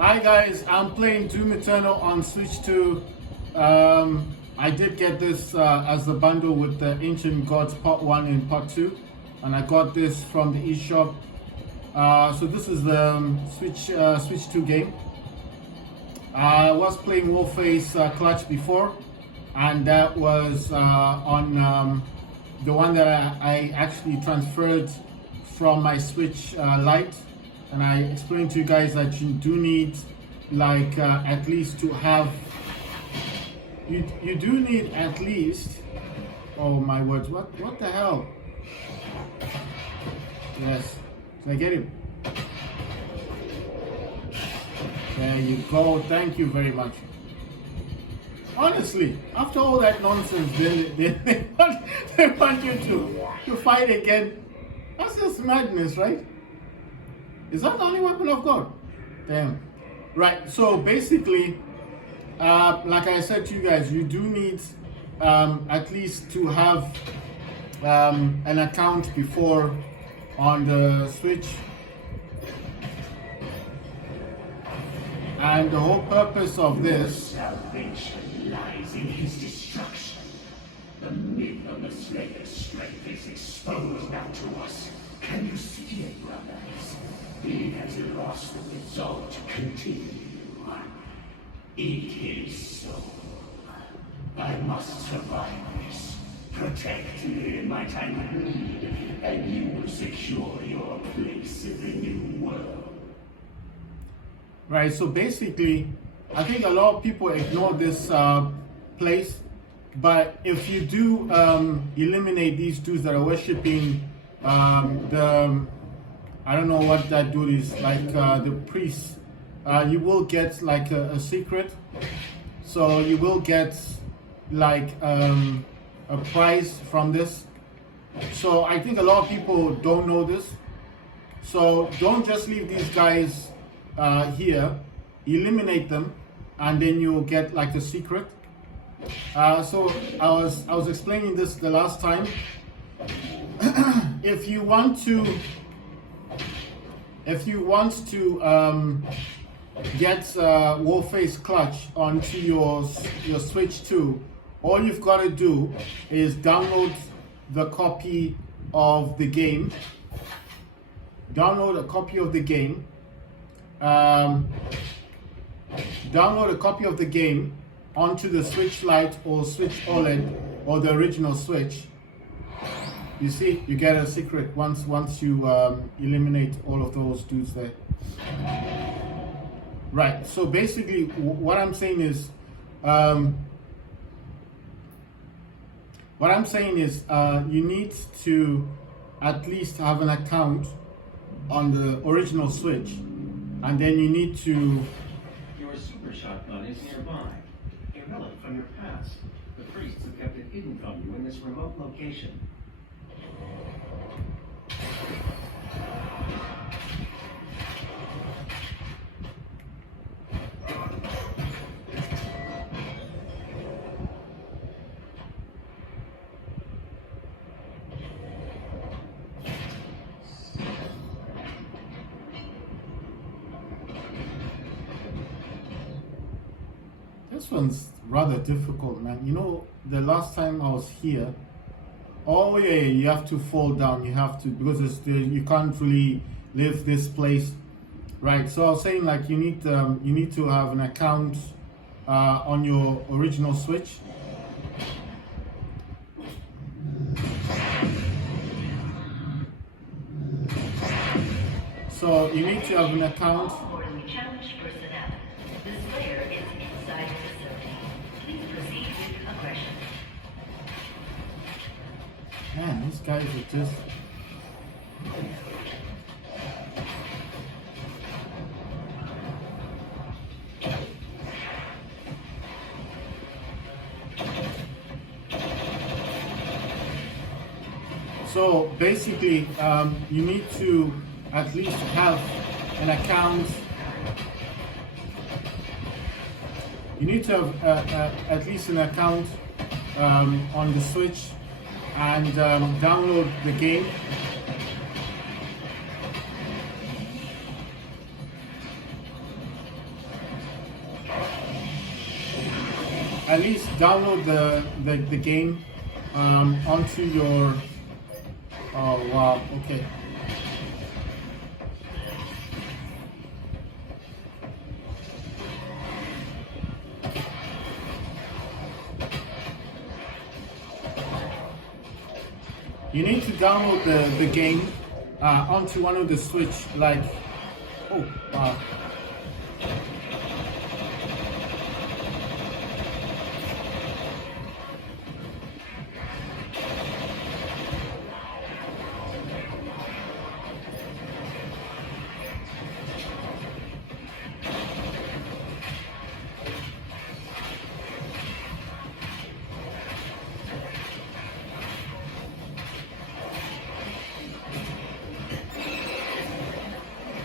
Hi guys, I'm playing Doom Eternal on Switch 2. I did get this as a bundle with the Ancient Gods Part 1 and Part 2, and I got this from the eShop. So this is the Switch 2 game. I was playing Warface Clutch before, and that was on the one that I actually transferred from my Switch Lite. And I explained to you guys that you do need like at least to have you do need at least, oh my words, what the hell. Yes, did I get him? There you go, thank you very much. Honestly, after all that nonsense, they want you to fight again. That's just madness, right? Is that the only weapon I've got? Damn. Right, so basically, like I said to you guys, you do need at least to have an account before on the Switch. And the whole purpose of this... Salvation lies in his destruction. The myth of the Slayer's strength is exposed now to us. Can you see it, brothers? He has lost the resolve to continue. Eat his soul. I must survive this. Protect me in my time of need, and you will secure your place in the new world. Right, so basically, I think a lot of people ignore this place, but if you do eliminate these dudes that are worshipping I don't know what that dude is, like the priest, you will get like a secret. So you will get like a prize from this. So I think a lot of people don't know this. So don't just leave these guys here, eliminate them, and then you'll get like a secret. So I was explaining this the last time. If you want to get Warface Clutch onto your Switch 2, all you've got to do is download the copy of the game. Download a copy of the game. Download a copy of the game onto the Switch Lite or Switch OLED or the original Switch. You see, you get a secret once you eliminate all of those dudes there. Right. So basically, what I'm saying is, you need to at least have an account on the original Switch, and then you need to. Your super shotgun is nearby, a relic from your past. The priests have kept it hidden from you in this remote location. This one's rather difficult, man. You know, the last time I was here, oh yeah, you have to fall down. You have to, because you can't really leave this place, right? So I was saying, like, you need to have an account on your original Switch. So you need to have an account. Man, these guys are just... So basically, you need to at least have an account. You need to have at least an account on the Switch and download the game. at least download the game onto your. Oh wow! Okay. You need to download the game onto one of the Switch, like, oh, wow.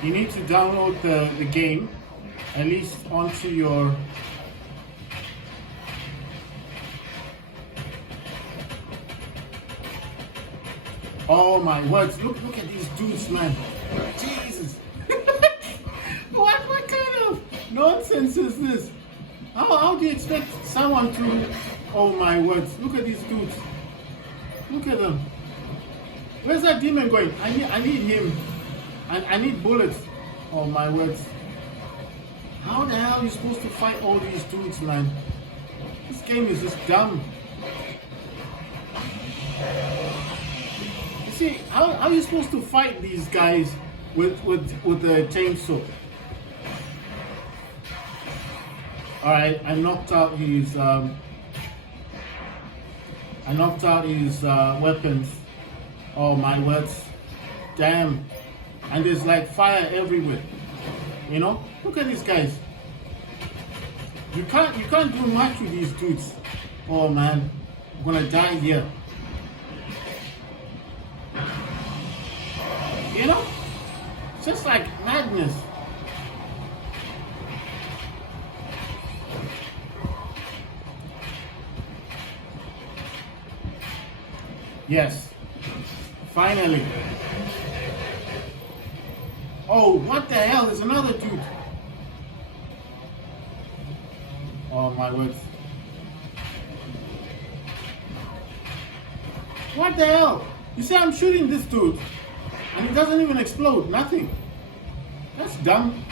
You need to download the game at least onto your oh my words, look at these dudes, man. Jesus. what kind of nonsense is this? How do you expect someone to oh my words, look at these dudes. Look at them. Where's that demon going? I need him. I need bullets. Oh my words. How the hell are you supposed to fight all these dudes, man? This game is just dumb. You see, how are you supposed to fight these guys with the chainsaw? Alright, I knocked out his weapons. Oh my words. Damn. And there's like fire everywhere. You know? Look at these guys. You can't do much with these dudes. Oh man. I'm gonna die here. You know? It's just like madness. Yes. Finally. Oh, what the hell? There's another dude. Oh my words. What the hell? You see, I'm shooting this dude and it doesn't even explode. Nothing. That's dumb.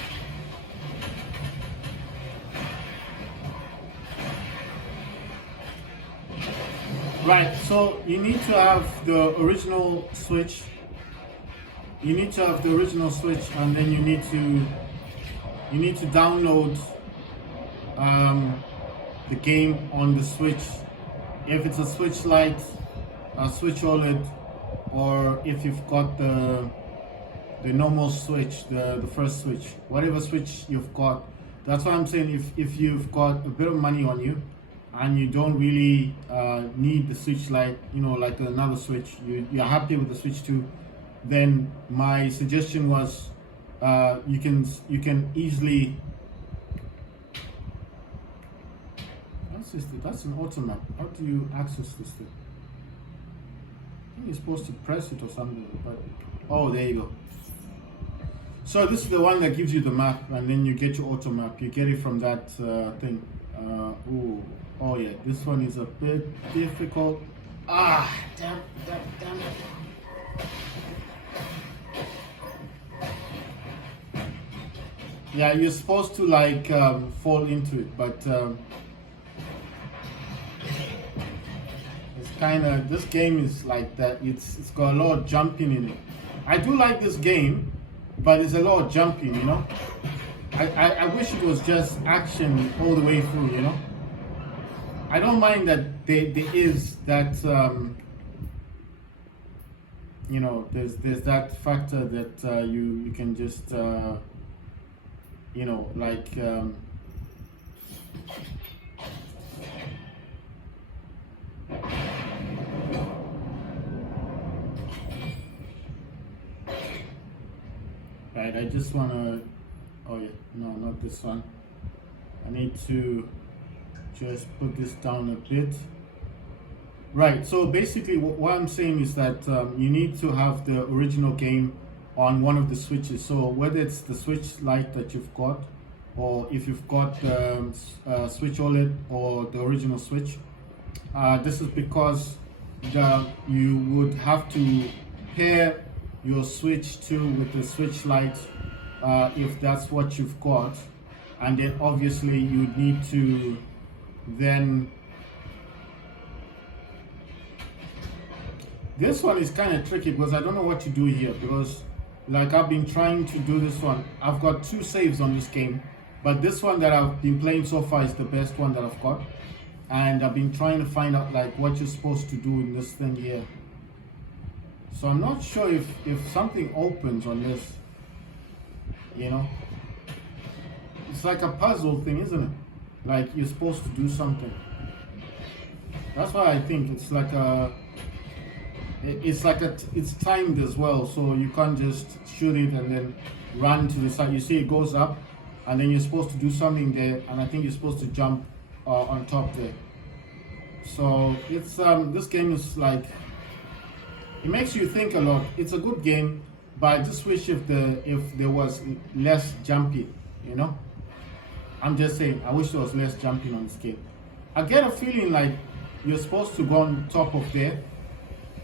Right, so you need to have the original Switch. You need to have the original Switch, and then you need to download the game on the Switch. If it's a Switch Lite, a Switch OLED, or if you've got the normal Switch, the first Switch, whatever Switch you've got. That's what I'm saying. If you've got a bit of money on you, and you don't really need the Switch Lite, you know, like another Switch, you're happy with the Switch 2. Then my suggestion was you can easily. That's an automap. How do you access this thing? I think you're supposed to press it or something. But oh, there you go. So this is the one that gives you the map, and then you get your automap. You get it from that thing. Oh yeah, this one is a bit difficult. Ah, damn it. Yeah, you're supposed to like fall into it, but it's kind of, this game is like that. It's got a lot of jumping in it. I do like this game, but there's a lot of jumping, you know. I wish it was just action all the way through, you know. I don't mind that there is that you know, there's that factor that you can just you know, like right, I just want to, oh yeah, no, not this one. I need to just put this down a bit. Right, so basically what I'm saying is that you need to have the original game on one of the switches. So whether it's the Switch Lite that you've got, or if you've got Switch OLED or the original Switch. This is because you would have to pair your Switch 2 with the Switch Lite if that's what you've got, and then obviously you need to then. This one is kind of tricky because I don't know what to do here, because like I've been trying to do this one. I've got 2 saves on this game, but this one that I've been playing so far is the best one that I've got. And I've been trying to find out like what you're supposed to do in this thing here. So I'm not sure if something opens on this, you know. It's like a puzzle thing, isn't it? Like you're supposed to do something. That's why I think it's like it's timed as well, so you can't just shoot it and then run to the side. You see it goes up, and then you're supposed to do something there, and I think you're supposed to jump on top there. So it's this game is like, it makes you think a lot. It's a good game, but I just wish if there was less jumping, you know. I'm just saying, I wish there was less jumping on this game. I get a feeling like you're supposed to go on top of there,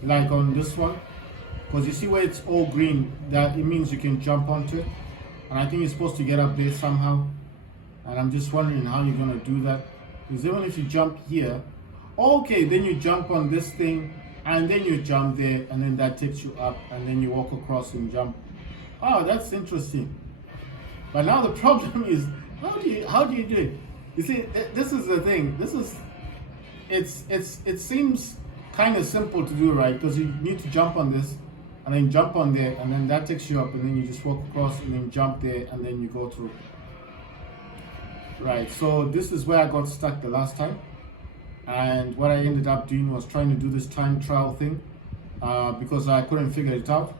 like on this one, because you see where it's all green, that it means you can jump onto it, and I think you're supposed to get up there somehow, and I'm just wondering how you're going to do that, because even if you jump here, okay, then you jump on this thing, and then you jump there, and then that takes you up, and then you walk across and jump. Oh, that's interesting. But now the problem is, how do you do it? You see, this is the thing. It seems kind of simple to do, right? Because you need to jump on this, and then jump on there, and then that takes you up, and then you just walk across, and then jump there, and then you go through. Right, so this is where I got stuck the last time, and what I ended up doing was trying to do this time trial thing, because I couldn't figure it out.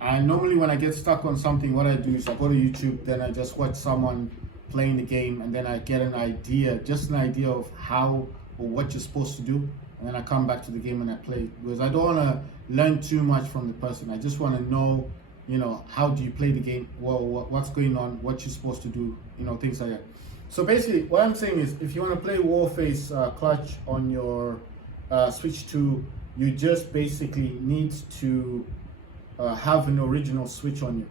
And normally when I get stuck on something, what I do is I go to YouTube, then I just watch someone playing the game, and then I get an idea, just an idea of how or what you're supposed to do, and then I come back to the game and I play it, because I don't want to learn too much from the person. I just want to know, you know, how do you play the game, what's going on, what you're supposed to do, you know, things like that. So basically what I'm saying is, if you want to play Warface Clutch on your Switch 2, you just basically need to have an original Switch on you.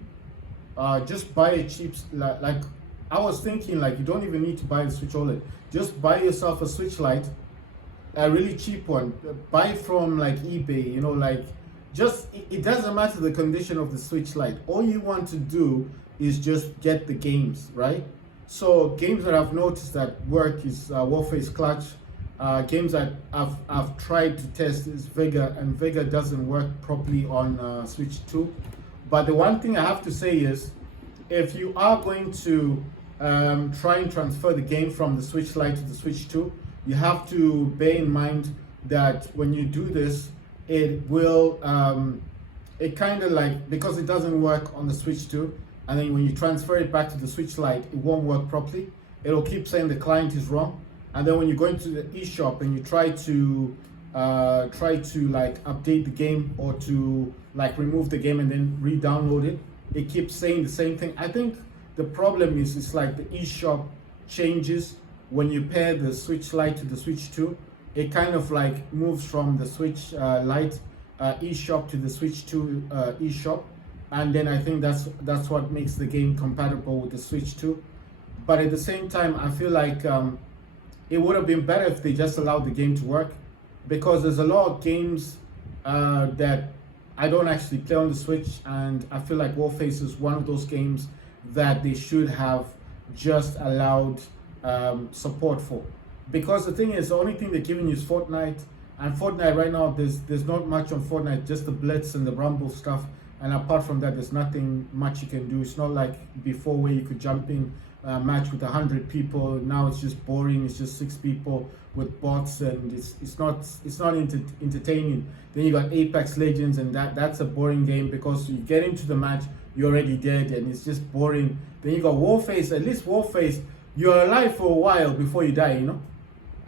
Just buy a cheap, like I was thinking, like you don't even need to buy the Switch OLED. Just buy yourself a Switch Lite, a really cheap one. Buy from like eBay, you know, like just, it doesn't matter the condition of the Switch Lite. All you want to do is just get the games, right? So games that I've noticed that work is Warface Clutch. Games that I've tried to test is Vega, and Vega doesn't work properly on Switch 2. But the one thing I have to say is, if you are going to try and transfer the game from the Switch Lite to the Switch 2, you have to bear in mind that when you do this, it will, it kind of like, because it doesn't work on the Switch 2, and then when you transfer it back to the Switch Lite, it won't work properly. It'll keep saying the client is wrong. And then when you go into the eShop and you try to like update the game, or to like remove the game and then re-download it, it keeps saying the same thing. I think the problem is, it's like the eShop changes when you pair the Switch Lite to the Switch 2. It kind of like moves from the Switch Lite eShop to the Switch 2 eShop, and then I think that's what makes the game compatible with the Switch 2. But at the same time, I feel like it would have been better if they just allowed the game to work, because there's a lot of games that I don't actually play on the Switch, and I feel like Warface is one of those games that they should have just allowed support for. Because the thing is, the only thing they're giving you is Fortnite, and Fortnite right now, there's not much on Fortnite, just the Blitz and the Rumble stuff, and apart from that, there's nothing much you can do. It's not like before where you could jump in match with 100 people. Now it's just boring. It's just 6 people with bots, and it's not entertaining. Then you got Apex Legends, and that's a boring game, because you get into the match, you're already dead, and it's just boring. Then you got Warface. At least Warface, you're alive for a while before you die, you know.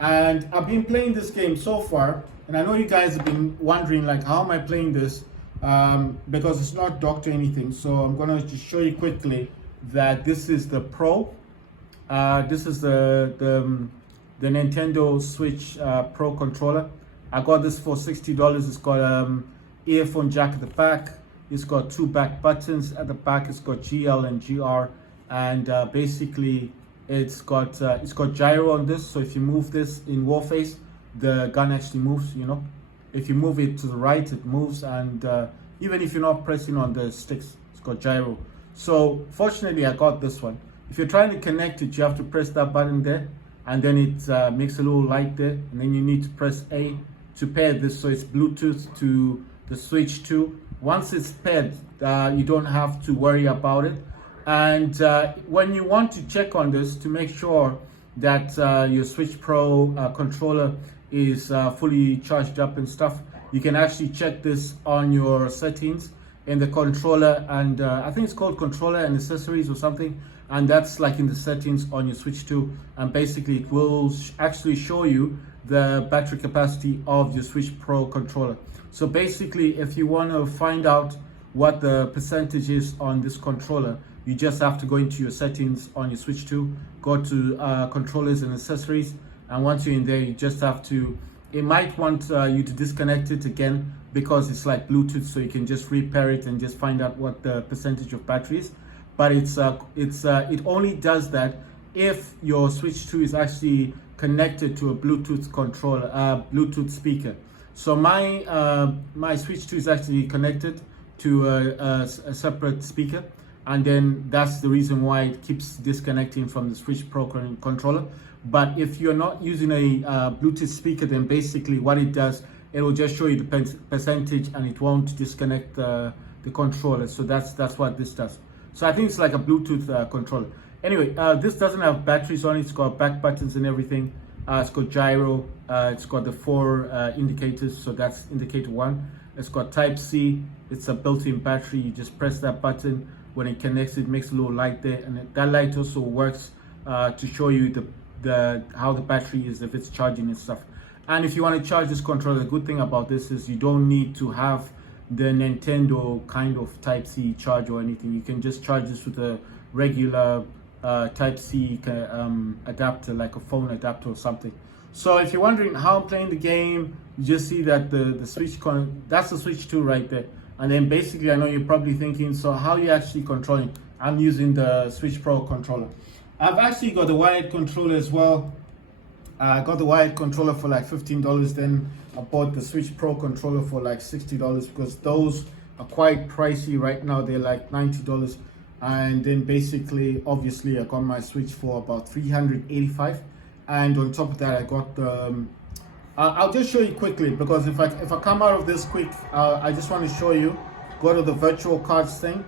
And I've been playing this game so far, and I know you guys have been wondering, like, how am I playing this? Because it's not docked to anything. So I'm gonna just show you quickly that this is the Pro, This is the Nintendo Switch Pro controller. I got this for $60. It's got earphone jack at the back. It's got 2 back buttons at the back. It's got GL and GR, and basically it's got gyro on this. So if you move this in Warface, the gun actually moves. You know, if you move it to the right, it moves, and even if you're not pressing on the sticks, it's got gyro. So fortunately, I got this one. If you're trying to connect it, you have to press that button there, and then it makes a little light there, and then you need to press A to pair this, so it's Bluetooth to the Switch 2. Once it's paired, you don't have to worry about it. And when you want to check on this to make sure that your Switch Pro controller is fully charged up and stuff, you can actually check this on your settings in the controller, and I think it's called controller and accessories or something, and that's like in the settings on your Switch 2, and basically it will actually show you the battery capacity of your Switch Pro controller. So basically, if you want to find out what the percentage is on this controller, you just have to go into your settings on your Switch 2, go to controllers and accessories, and once you're in there, you just have to, it might want you to disconnect it again because it's like Bluetooth, so you can just repair it and just find out what the percentage of battery is. But it only does that if your Switch 2 is actually connected to a Bluetooth controller, Bluetooth speaker. So my Switch 2 is actually connected to a separate speaker, and then that's the reason why it keeps disconnecting from the Switch Pro controller. But if you're not using a Bluetooth speaker, then basically what it does, it will just show you the percentage, and it won't disconnect the controller. So that's what this does. So I think it's like a Bluetooth controller. Anyway, this doesn't have batteries on it. It's got back buttons and everything. It's got gyro. It's got the 4 indicators. So that's indicator 1. It's got Type C. It's a built-in battery. You just press that button. When it connects, it makes a little light there, and that light also works to show you how the battery is, if it's charging and stuff. And if you want to charge this controller, the good thing about this is you don't need to have the Nintendo kind of Type C charge or anything. You can just charge this with a regular Type C adapter, like a phone adapter or something. So if you're wondering how I'm playing the game, you just see that the Switch that's the Switch 2 right there. And then basically, I know you're probably thinking, so how are you actually controlling? I'm using the Switch Pro controller. I've actually got the wired controller as well. I got the wired controller for like $15. Then I bought the Switch Pro controller for like $60 because those are quite pricey right now. They're like $90. And then basically, obviously, I got my Switch for about $385. And on top of that, I got the I'll just show you quickly, because if I come out of this quick, I just want to show you, go to the virtual cards thing,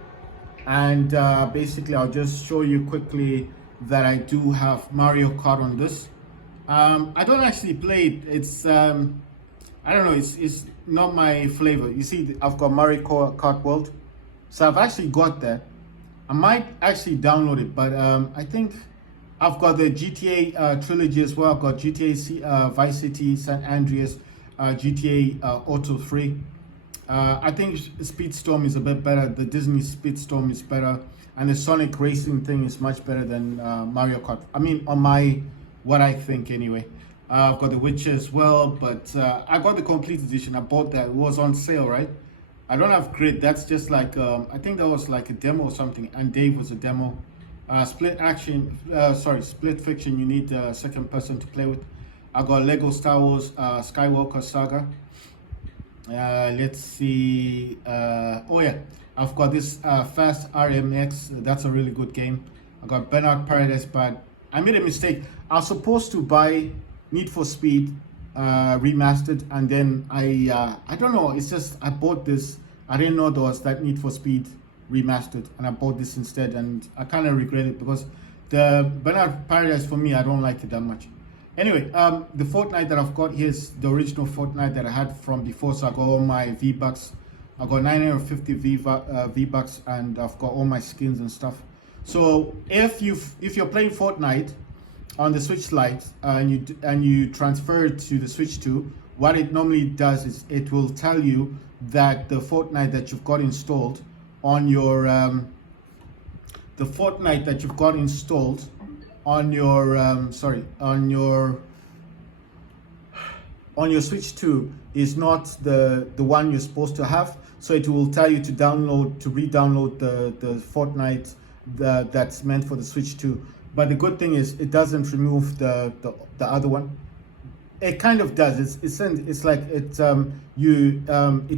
and basically I'll just show you quickly that I do have Mario Kart on this. I don't actually play it. It's I don't know, it's not my flavor. You see, I've got Mario Kart World, so I've actually got that. I might actually download it, but I think I've got the GTA trilogy as well. I've got GTA Vice City, San Andreas, GTA Auto 3. I think Speedstorm is a bit better. The Disney Speedstorm is better. And the Sonic Racing thing is much better than Mario Kart. I mean, on what I think anyway. I've got The Witcher as well, but I got the complete edition. I bought that. It was on sale, right? I don't have Grid. That's just like, I think that was like a demo or something. And Dave was a demo. Split Fiction, you need a second person to play with. I got Lego Star Wars Skywalker Saga. Let's see. Oh yeah, I've got this Fast RMX. That's a really good game. I got Burnout Paradise, but I made a mistake. I was supposed to buy Need for Speed remastered, and then I don't know. It's just I bought this. I didn't know there was that Need for Speed remastered, and I bought this instead, and I kind of regret it because the Burnout Paradise, for me, I don't like it that much. Anyway, the Fortnite that I've got here is the original Fortnite that I had from before, so I got all my V-Bucks. I got 950 V-Bucks, and I've got all my skins and stuff. So if you're playing Fortnite on the Switch Lite and you transfer it to the Switch 2, what it normally does is it will tell you that the Fortnite that you've got installed on your the Fortnite that you've got installed on your Switch 2 is not the one you're supposed to have. So it will tell you to re-download the Fortnite that's meant for the Switch 2. But the good thing is it doesn't remove the other one. It kind of does. It's like it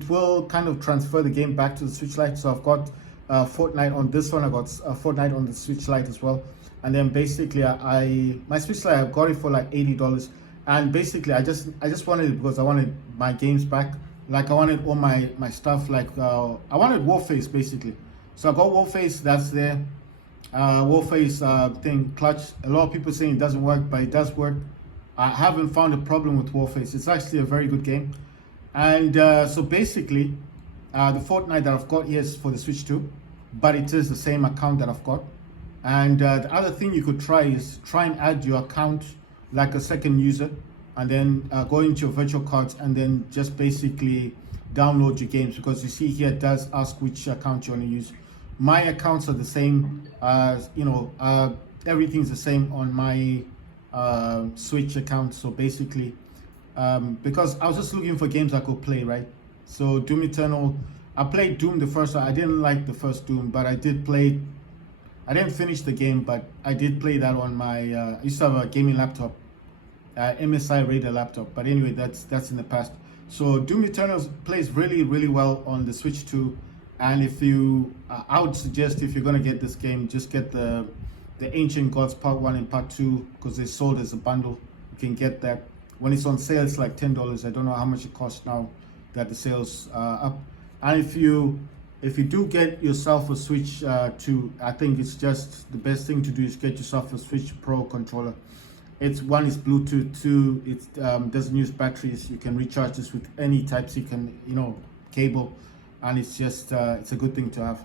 will kind of transfer the game back to the Switch Lite. So I've got Fortnite on this one. I got Fortnite on the Switch Lite as well. And then basically my Switch Lite, I got it for like $80. And basically I just wanted it because I wanted my games back. Like I wanted all my stuff. Like I wanted Warface basically. So I got Warface. That's there. Warface thing, Clutch. A lot of people saying it doesn't work, but it does work. I haven't found a problem with Warface. It's actually a very good game. And so basically, the Fortnite that I've got here is for the Switch 2, but it is the same account that I've got. And the other thing you could try is and add your account like a second user, and then go into your virtual cards and then just basically download your games, because you see here it does ask which account you want to use. My accounts are the same. Everything's the same on my Switch account. So basically, because I was just looking for games I could play, right? So Doom Eternal, I played Doom the first one. I didn't like the first Doom, but I didn't finish the game, but I did play that on my I used to have a gaming laptop, MSI Raider laptop. But anyway, that's in the past. So Doom Eternal plays really, really well on the Switch 2. And if you, I would suggest if you're gonna get this game, just get the Ancient Gods Part 1 and Part 2, because they sold as a bundle. You can get that. When it's on sale, it's like $10. I don't know how much it costs now that the sale's up. And if you do get yourself a Switch 2, I think it's just the best thing to do is get yourself a Switch Pro controller. One is Bluetooth, 2 it doesn't use batteries. You can recharge this with any Type-C cable, and it's just it's a good thing to have.